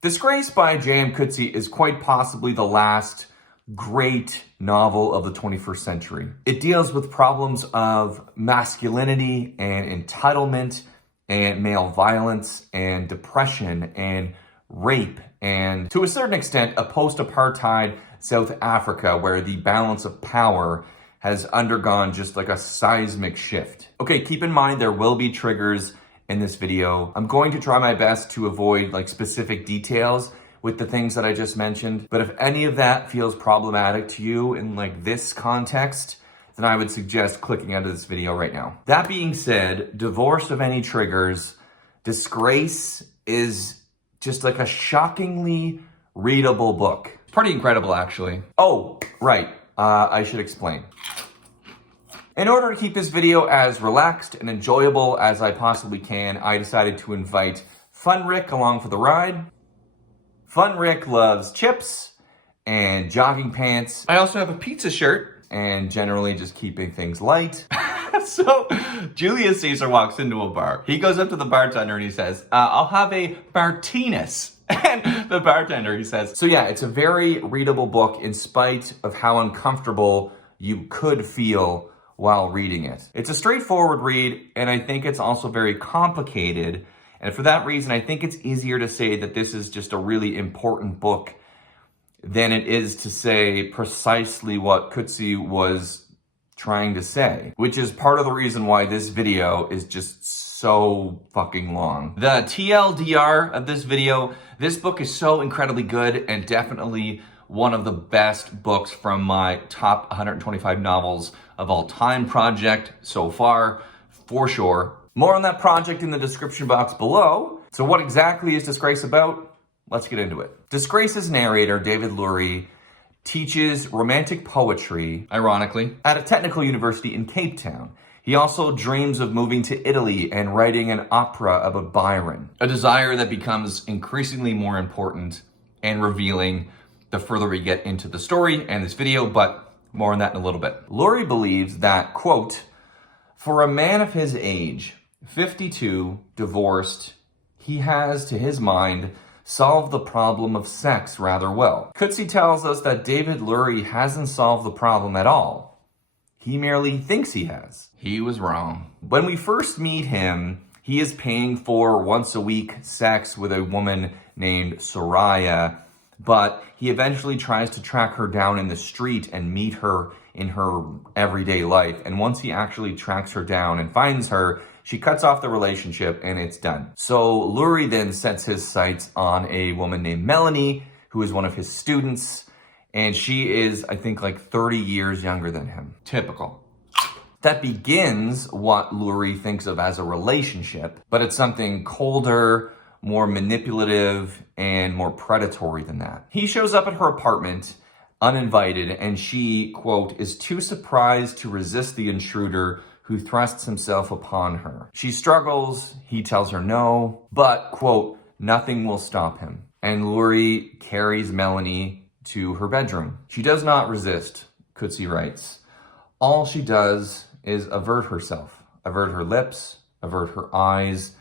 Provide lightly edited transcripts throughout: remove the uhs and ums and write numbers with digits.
Disgrace by JM Coetzee is quite possibly the last great novel of the 21st century. It deals with problems of masculinity and entitlement and male violence and depression and rape and, to a certain extent, a post-apartheid South Africa where the balance of power has undergone just like a seismic shift. Okay, keep in mind there will be triggers in this video. I'm going to try my best to avoid like specific details with the things that I just mentioned, but if any of that feels problematic to you in like this context, then I would suggest clicking out of this video right now. That being said, divorced of any triggers, Disgrace is just like a shockingly readable book. It's pretty incredible, actually. Oh, right, I should explain. In order to keep this video as relaxed and enjoyable as I possibly can, I decided to invite Fun Rick along for the ride. Fun Rick loves chips and jogging pants. I also have a pizza shirt and generally just keeping things light. So Julius Caesar walks into a bar. He goes up to the bartender and he says, I'll have a Martinez. And the bartender, he says, so yeah, it's a very readable book in spite of how uncomfortable you could feel while reading it. It's a straightforward read, and I think it's also very complicated. And for that reason, I think it's easier to say that this is just a really important book than it is to say precisely what Coetzee was trying to say, which is part of the reason why this video is just so fucking long. The TLDR of this video, this book is so incredibly good and definitely one of the best books from my top 125 novels of all time project so far, for sure. More on that project in the description box below. So what exactly is Disgrace about? Let's get into it. Disgrace's narrator, David Lurie, teaches romantic poetry, ironically, at a technical university in Cape Town. He also dreams of moving to Italy and writing an opera about Byron, a desire that becomes increasingly more important and revealing the further we get into the story and this video, but more on that in a little bit. Lurie believes that, quote, for a man of his age, 52, divorced, he has, to his mind, solved the problem of sex rather well. Coetzee tells us that David Lurie hasn't solved the problem at all. He merely thinks he has. He was wrong. When we first meet him, he is paying for once-a-week sex with a woman named Soraya, but he eventually tries to track her down in the street and meet her in her everyday life. And once he actually tracks her down and finds her, she cuts off the relationship and it's done. So Lurie then sets his sights on a woman named Melanie, who is one of his students. And she is, I think, like 30 years younger than him. Typical. That begins what Lurie thinks of as a relationship, but it's something colder, more manipulative, and more predatory than that. He shows up at her apartment uninvited, and she, quote, is too surprised to resist the intruder who thrusts himself upon her. She struggles, he tells her no, but, quote, nothing will stop him. And Lurie carries Melanie to her bedroom. She does not resist, Coetzee writes. All she does is avert herself, avert her lips, avert her eyes.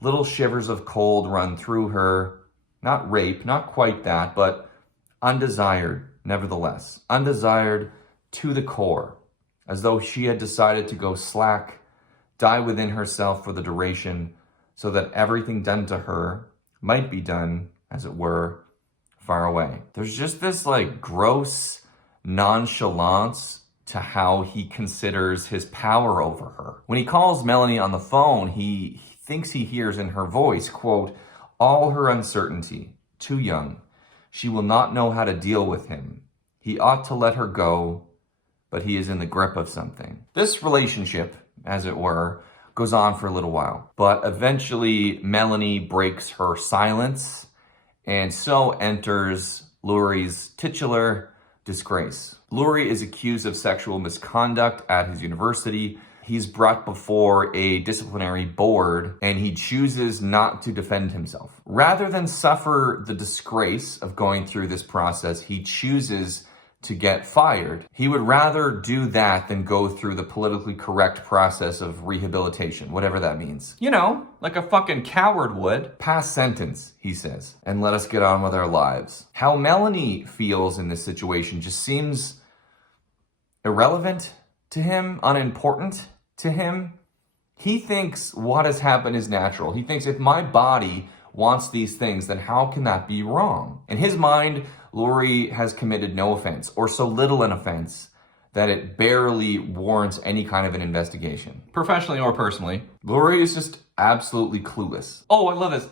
Little shivers of cold run through her. Not rape, not quite that, but undesired, nevertheless. Undesired to the core, as though she had decided to go slack, die within herself for the duration, so that everything done to her might be done, as it were, far away. There's just this like gross nonchalance to how he considers his power over her. When he calls Melanie on the phone, he thinks he hears in her voice, quote, all her uncertainty, too young. She will not know how to deal with him. He ought to let her go, but he is in the grip of something. This relationship, as it were, goes on for a little while, but eventually Melanie breaks her silence, and so enters Lurie's titular Disgrace. Lurie is accused of sexual misconduct at his university. He's brought before a disciplinary board, and he chooses not to defend himself. Rather than suffer the disgrace of going through this process, he chooses to get fired. He would rather do that than go through the politically correct process of rehabilitation, whatever that means. You know, like a fucking coward would. Pass sentence, he says, and let us get on with our lives. How Melanie feels in this situation just seems irrelevant to him, unimportant to him. He thinks what has happened is natural. He thinks if my body wants these things, then how can that be wrong? In his mind, Lurie has committed no offense, or so little an offense that it barely warrants any kind of an investigation. Professionally or personally, Lurie is just absolutely clueless. Oh, I love this.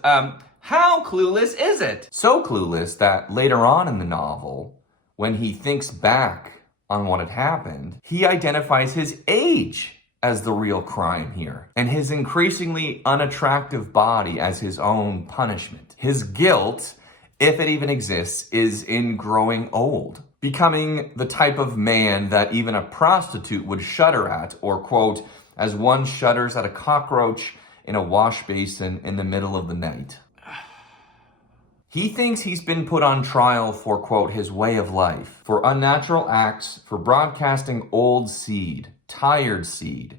How clueless is it? So clueless that later on in the novel, when he thinks back on what had happened, he identifies his age as the real crime here, and his increasingly unattractive body as his own punishment. His guilt, if it even exists, is in growing old, becoming the type of man that even a prostitute would shudder at, or quote, as one shudders at a cockroach in a wash basin in the middle of the night. He thinks he's been put on trial for, quote, his way of life, for unnatural acts, for broadcasting old seed, tired seed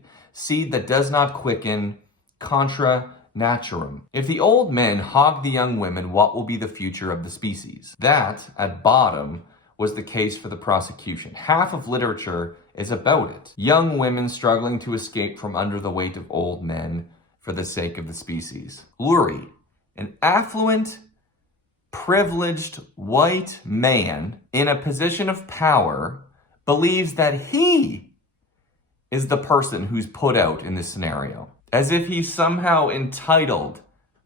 that does not quicken, contra naturam. If the old men hog the young women, what will be the future of the species? That, at bottom, was the case for the prosecution. Half of literature is about it. Young women struggling to escape from under the weight of old men for the sake of the species. Lurie, an affluent, privileged white man in a position of power, believes that he is the person who's put out in this scenario, as if he's somehow entitled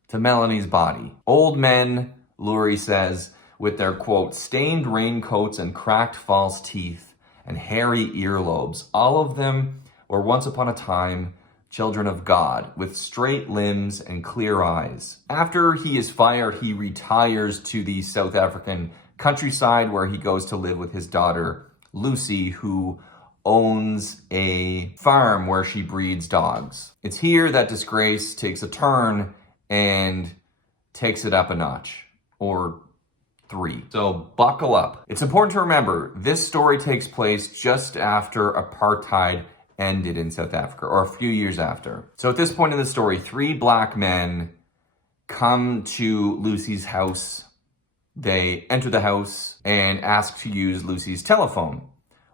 to Melanie's body. Old men, Lurie says, with their, quote, stained raincoats and cracked false teeth and hairy earlobes, all of them were once upon a time children of God, with straight limbs and clear eyes. After he is fired, he retires to the South African countryside, where he goes to live with his daughter, Lucy, who owns a farm where she breeds dogs. It's here that Disgrace takes a turn and takes it up a notch, or 3. So buckle up. It's important to remember, this story takes place just after apartheid ended in South Africa, or a few years after. So at this point in the story, 3 black men come to Lucy's house. They enter the house and ask to use Lucy's telephone.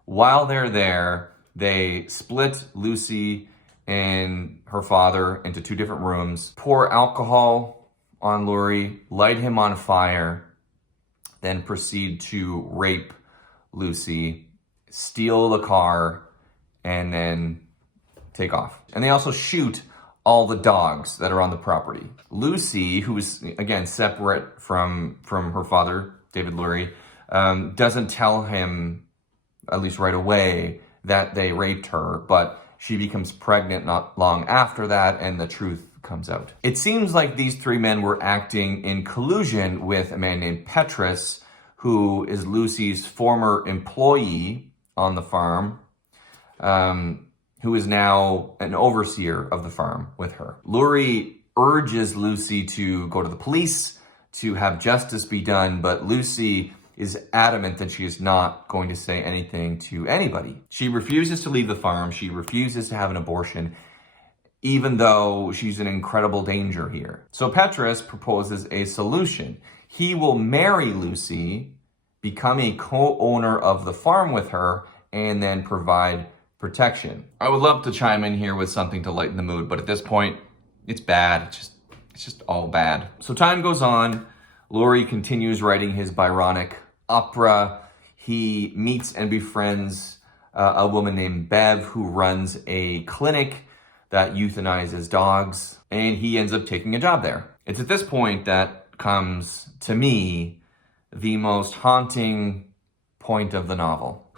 While they're there, they split Lucy and her father into 2 different rooms, pour alcohol on Lurie, light him on fire, then proceed to rape Lucy, steal the car, and then take off. And they also shoot all the dogs that are on the property. Lucy, who is, again, separate from her father, David Lurie, doesn't tell him, at least right away, that they raped her, but she becomes pregnant not long after that, and the truth comes out. It seems like these 3 men were acting in collusion with a man named Petrus, who is Lucy's former employee on the farm, who is now an overseer of the farm with her. Lurie urges Lucy to go to the police to have justice be done, but Lucy is adamant that she is not going to say anything to anybody. She refuses to leave the farm. She refuses to have an abortion, even though she's in incredible danger here. So Petrus proposes a solution. He will marry Lucy, become a co-owner of the farm with her, and then provide protection. I would love to chime in here with something to lighten the mood, but at this point, it's bad. It's just all bad. So time goes on. Lurie continues writing his Byronic opera. He meets and befriends a woman named Bev, who runs a clinic that euthanizes dogs, and he ends up taking a job there. It's at this point that comes, to me, the most haunting point of the novel.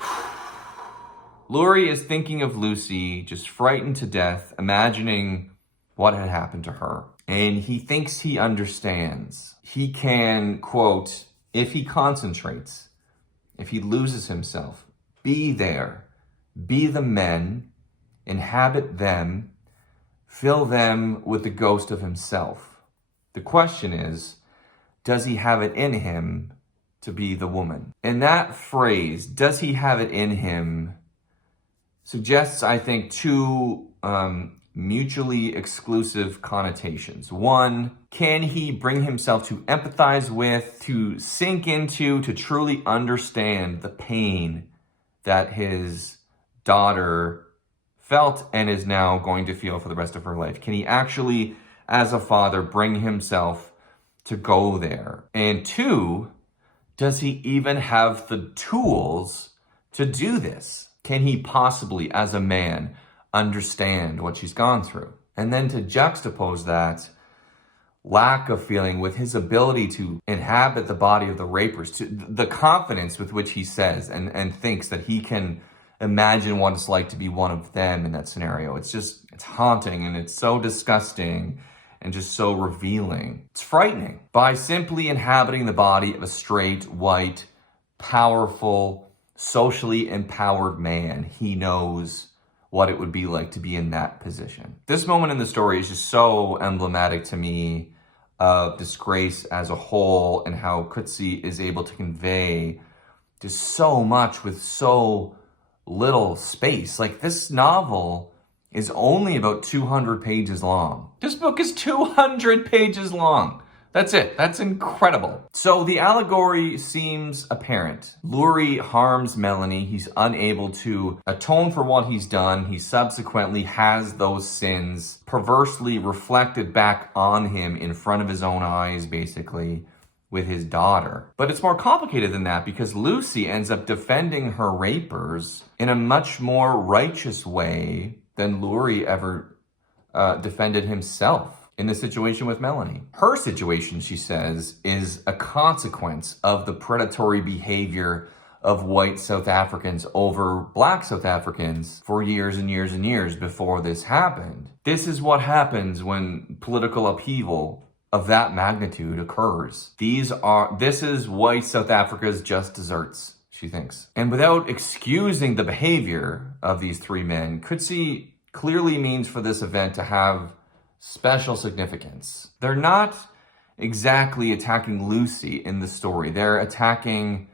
Lurie is thinking of Lucy, just frightened to death, imagining what had happened to her. And he thinks he understands. He can, quote, if he concentrates, if he loses himself, be there, be the men, inhabit them, fill them with the ghost of himself. The question is, does he have it in him to to be the woman. And that phrase, does he have it in him, suggests, I think, two mutually exclusive connotations. One, can he bring himself to empathize with, to sink into, to truly understand the pain that his daughter felt and is now going to feel for the rest of her life? Can he actually, as a father, bring himself to go there? And two, does he even have the tools to do this? Can he possibly, as a man, understand what she's gone through? And then to juxtapose that lack of feeling with his ability to inhabit the body of the rapers, to the confidence with which he says and thinks that he can imagine what it's like to be one of them in that scenario. It's haunting, and it's so disgusting and just so revealing. It's frightening. By simply inhabiting the body of a straight, white, powerful, socially empowered man, he knows what it would be like to be in that position. This moment in the story is just so emblematic to me of Disgrace as a whole, and how Coetzee is able to convey just so much with so little space. Like, this novel is only about 200 pages long. This book is 200 pages long. That's it. That's incredible. So the allegory seems apparent. Lurie harms Melanie. He's unable to atone for what he's done. He subsequently has those sins perversely reflected back on him in front of his own eyes, basically, with his daughter. But it's more complicated than that, because Lucy ends up defending her rapers in a much more righteous way than Lurie ever defended himself in the situation with Melanie. Her situation, she says, is a consequence of the predatory behavior of white South Africans over black South Africans for years and years and years before this happened. This is what happens when political upheaval of that magnitude occurs. This is white South Africa's just desserts, she thinks. And without excusing the behavior of these three men, Coetzee clearly means for this event to have special significance. They're not exactly attacking Lucy in the story. They're attacking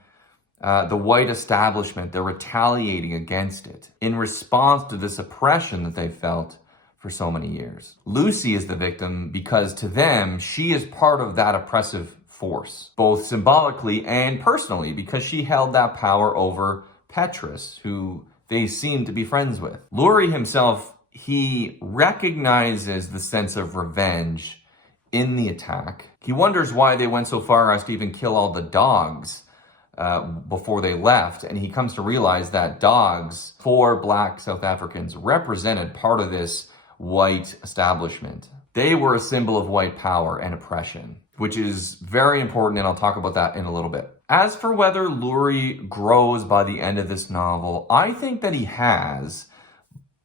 the white establishment. They're retaliating against it in response to this oppression that they felt for so many years. Lucy is the victim because to them, she is part of that oppressive force, both symbolically and personally, because she held that power over Petrus, who they seem to be friends with. Lurie himself, he recognizes the sense of revenge in the attack. He wonders why they went so far as to even kill all the dogs before they left. And he comes to realize that dogs for black South Africans represented part of this white establishment. They were a symbol of white power and oppression, which is very important, and I'll talk about that in a little bit. As for whether Lurie grows by the end of this novel, I think that he has,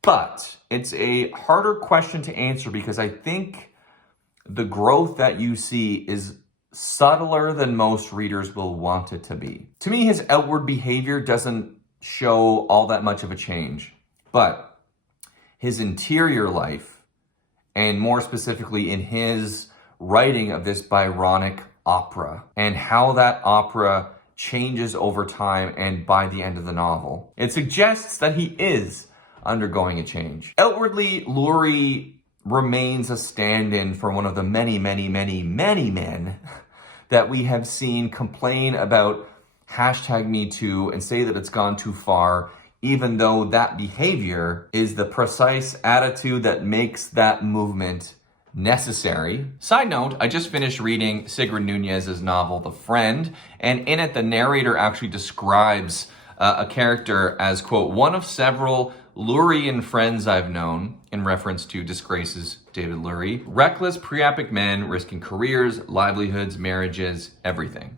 but it's a harder question to answer because I think the growth that you see is subtler than most readers will want it to be. To me, his outward behavior doesn't show all that much of a change, but his interior life, and more specifically in his writing of this Byronic opera, and how that opera changes over time and by the end of the novel, it suggests that he is undergoing a change. Outwardly, Lurie remains a stand-in for one of the many, many, many, many men that we have seen complain about #MeToo and say that it's gone too far, even though that behavior is the precise attitude that makes that movement necessary. Side note, I just finished reading Sigrid Nunez's novel, The Friend, and in it, the narrator actually describes a character as, quote, one of several Lurian friends I've known, in reference to Disgrace's David Lurie. Reckless, pre-epic men risking careers, livelihoods, marriages, everything.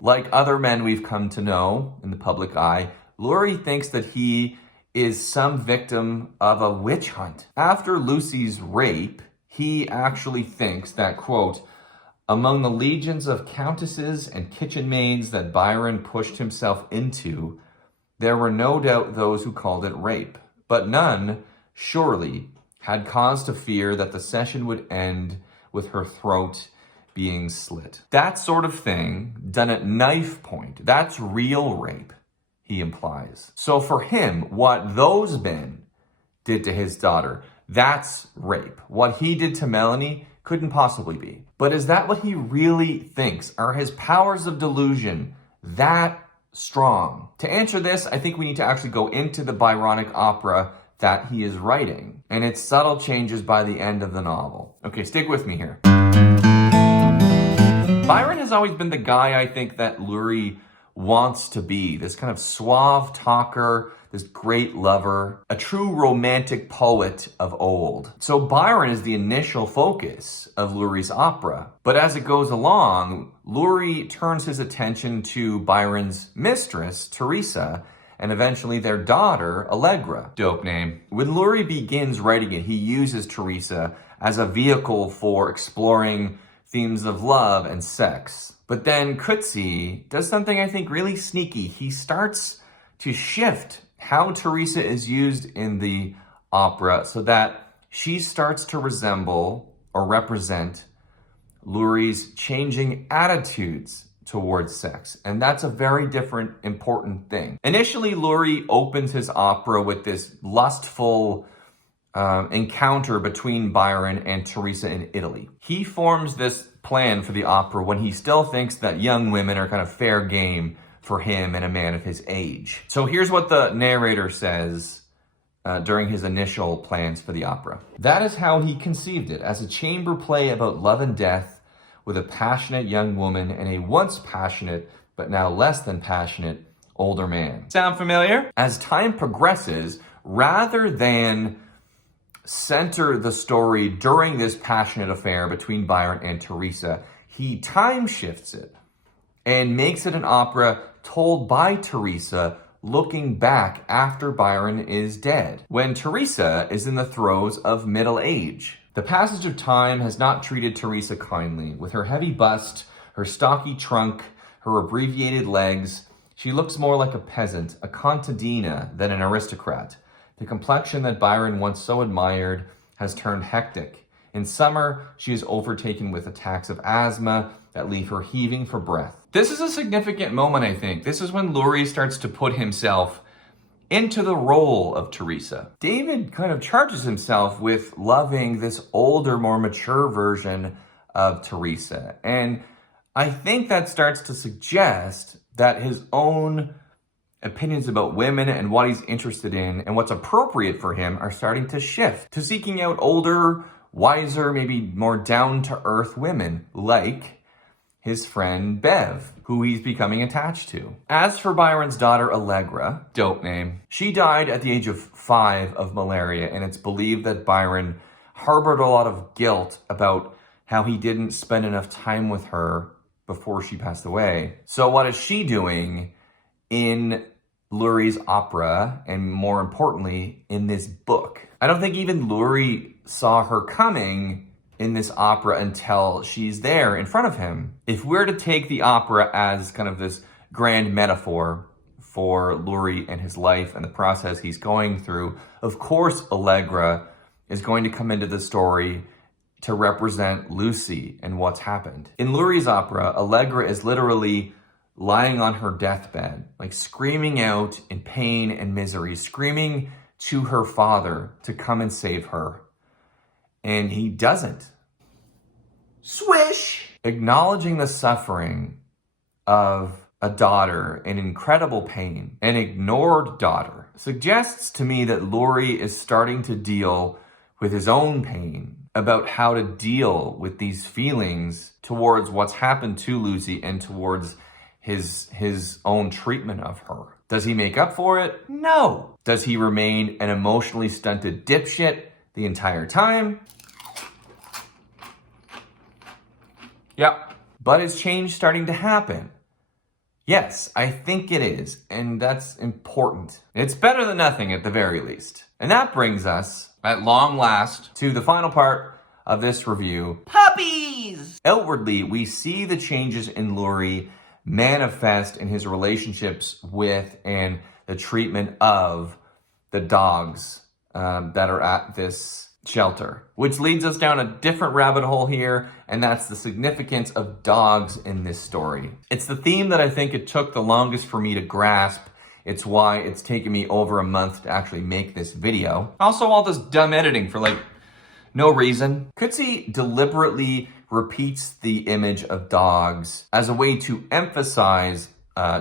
Like other men we've come to know in the public eye, Lurie thinks that he is some victim of a witch hunt. After Lucy's rape, he actually thinks that, quote, among the legions of countesses and kitchen maids that Byron pushed himself into, there were no doubt those who called it rape, but none, surely, had cause to fear that the session would end with her throat being slit. That sort of thing, done at knife point, That's real rape, he implies. So for him, what those men did to his daughter, that's rape. What he did to Melanie couldn't possibly be. But is that what he really thinks? Are his powers of delusion that strong? To answer this, I think we need to actually go into the Byronic opera that he is writing and its subtle changes by the end of the novel. Okay, stick with me here. Byron has always been the guy I think that Lurie wants to be. This kind of suave talker, this great lover, a true romantic poet of old. So Byron is the initial focus of Lurie's opera. But as it goes along, Lurie turns his attention to Byron's mistress, Teresa, and eventually their daughter, Allegra. Dope name. When Lurie begins writing it, he uses Teresa as a vehicle for exploring themes of love and sex. But then Coetzee does something I think really sneaky. He starts to shift how Teresa is used in the opera so that she starts to resemble or represent Lurie's changing attitudes towards sex. And that's a very different, important thing. Initially, Lurie opens his opera with this lustful encounter between Byron and Teresa in Italy. He forms this plan for the opera when he still thinks that young women are kind of fair game for him and a man of his age. So here's what the narrator says during his initial plans for the opera. That is how he conceived it, as a chamber play about love and death with a passionate young woman and a once passionate, but now less than passionate, older man. Sound familiar? As time progresses, rather than center the story during this passionate affair between Byron and Teresa, he time shifts it and makes it an opera told by Teresa looking back after Byron is dead, when Teresa is in the throes of middle age. The passage of time has not treated Teresa kindly. With her heavy bust, her stocky trunk, her abbreviated legs, she looks more like a peasant, a contadina, than an aristocrat. The complexion that Byron once so admired has turned hectic. In summer, she is overtaken with attacks of asthma that leave her heaving for breath. This is a significant moment, I think. This is when Lurie starts to put himself into the role of Teresa. David kind of charges himself with loving this older, more mature version of Teresa. And I think that starts to suggest that his own opinions about women and what he's interested in and what's appropriate for him are starting to shift to seeking out older, wiser, maybe more down-to-earth women like his friend Bev, who he's becoming attached to. As for Byron's daughter Allegra, dope name, she died at the age of 5 of malaria, and it's believed that Byron harbored a lot of guilt about how he didn't spend enough time with her before she passed away. So what is she doing in Lurie's opera, and more importantly, in this book? I don't think even Lurie saw her coming in this opera until she's there in front of him. If we're to take the opera as kind of this grand metaphor for Lurie and his life and the process he's going through, of course Allegra is going to come into the story to represent Lucy and what's happened. In Lurie's opera, Allegra is literally lying on her deathbed, like screaming out in pain and misery, screaming to her father to come and save her. And he doesn't. Swish! Acknowledging the suffering of a daughter in incredible pain, an ignored daughter, suggests to me that Lurie is starting to deal with his own pain, about how to deal with these feelings towards what's happened to Lucy and towards his own treatment of her. Does he make up for it? No. Does he remain an emotionally stunted dipshit the entire time? Yep. But is change starting to happen? Yes, I think it is, and that's important. It's better than nothing at the very least. And that brings us, at long last, to the final part of this review. Puppies! Outwardly, we see the changes in Lurie manifest in his relationships with and the treatment of the dogs that are at this shelter. Which leads us down a different rabbit hole here, and that's the significance of dogs in this story. It's the theme that I think it took the longest for me to grasp. It's why it's taken me over a month to actually make this video. Also, all this dumb editing for like no reason. Coetzee deliberately repeats the image of dogs as a way to emphasize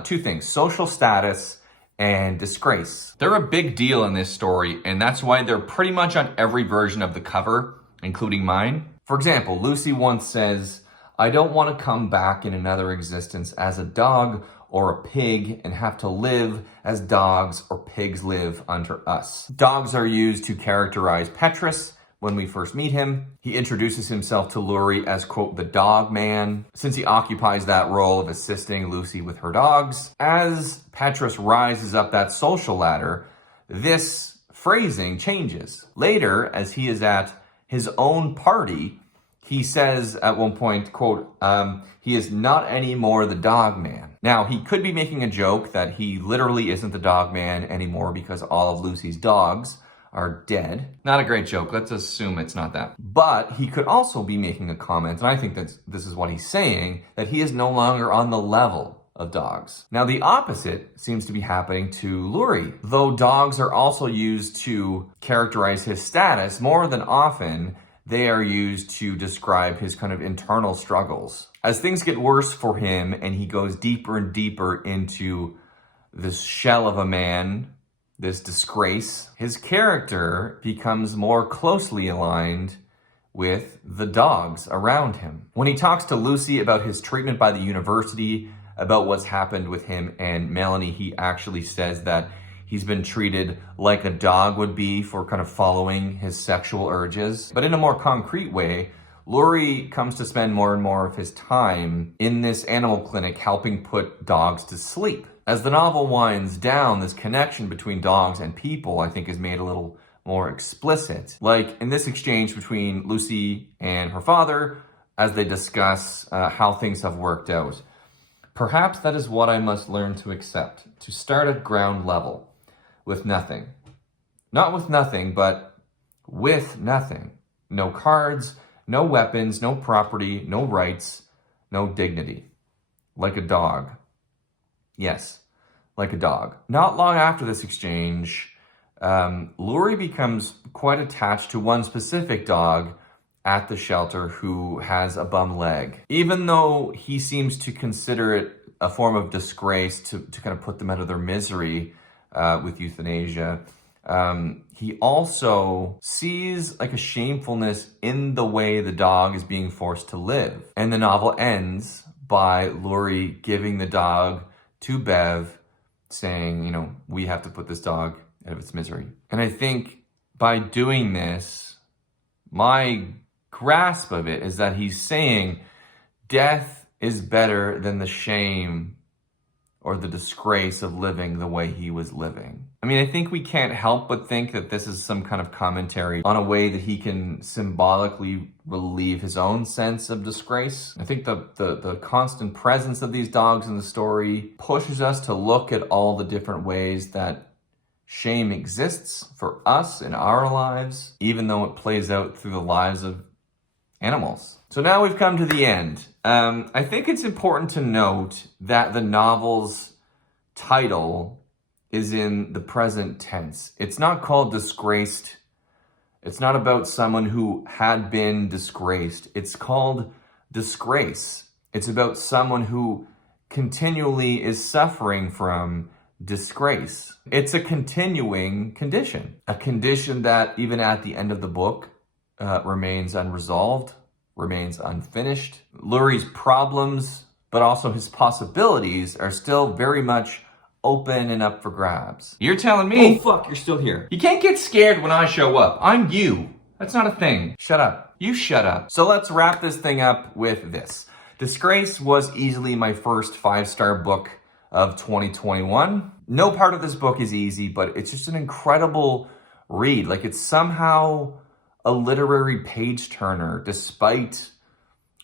two things: social status and disgrace. They're a big deal in this story, and that's why they're pretty much on every version of the cover, including mine. For example, Lucy once says, "I don't want to come back in another existence as a dog or a pig and have to live as dogs or pigs live under us." Dogs are used to characterize Petrus. When we first meet him, he introduces himself to Lurie as, quote, the dog man, since he occupies that role of assisting Lucy with her dogs. As Petrus rises up that social ladder, this phrasing changes. Later, as he is at his own party, he says at one point, quote, he is not anymore the dog man. Now, he could be making a joke that he literally isn't the dog man anymore because all of Lucy's dogs are dead. Not a great joke. Let's assume it's not that. But he could also be making a comment, and I think that this is what he's saying, that he is no longer on the level of dogs. Now, the opposite seems to be happening to Lurie. Though dogs are also used to characterize his status, more than often, they are used to describe his kind of internal struggles. As things get worse for him and he goes deeper and deeper into this shell of a man, this disgrace, his character becomes more closely aligned with the dogs around him. When he talks to Lucy about his treatment by the university, about what's happened with him and Melanie, he actually says that he's been treated like a dog would be for kind of following his sexual urges. But in a more concrete way, Lurie comes to spend more and more of his time in this animal clinic helping put dogs to sleep. As the novel winds down, this connection between dogs and people, I think, is made a little more explicit. Like in this exchange between Lucy and her father, as they discuss how things have worked out. Perhaps that is what I must learn to accept, to start at ground level, with nothing. Not with nothing, but with nothing. No cards, no weapons, no property, no rights, no dignity. Like a dog. Yes, like a dog. Not long after this exchange, Lurie becomes quite attached to one specific dog at the shelter who has a bum leg. Even though he seems to consider it a form of disgrace to kind of put them out of their misery with euthanasia, he also sees like a shamefulness in the way the dog is being forced to live. And the novel ends by Lurie giving the dog to Bev, saying, we have to put this dog out of its misery. And I think by doing this, my grasp of it is that he's saying death is better than the shame or the disgrace of living the way he was living. I mean, I think we can't help but think that this is some kind of commentary on a way that he can symbolically relieve his own sense of disgrace. I think the constant presence of these dogs in the story pushes us to look at all the different ways that shame exists for us in our lives, even though it plays out through the lives of animals. So now we've come to the end. I think it's important to note that the novel's title is in the present tense. It's not called Disgraced. It's not about someone who had been disgraced. It's called Disgrace. It's about someone who continually is suffering from disgrace. It's a continuing condition, a condition that even at the end of the book remains unresolved, remains unfinished. Lurie's problems, but also his possibilities, are still very much open and up for grabs. You're telling me, oh fuck, you're still here. You can't get scared when I show up. I'm you. That's not a thing. Shut up. You shut up. So let's wrap this thing up with this. Disgrace was easily my first 5-star book of 2021. No part of this book is easy, but it's just an incredible read. Like, it's somehow a literary page turner despite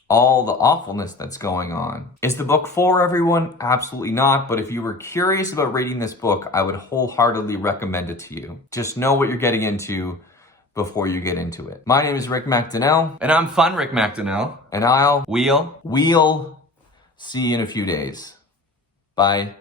all the awfulness that's going on. Is the book for everyone? Absolutely not. But if you were curious about reading this book, I would wholeheartedly recommend it to you. Just know what you're getting into. before you get into it. My name is Rick MacDonnell, and I'm Fun Rick MacDonnell, and we'll see you in a few days. Bye.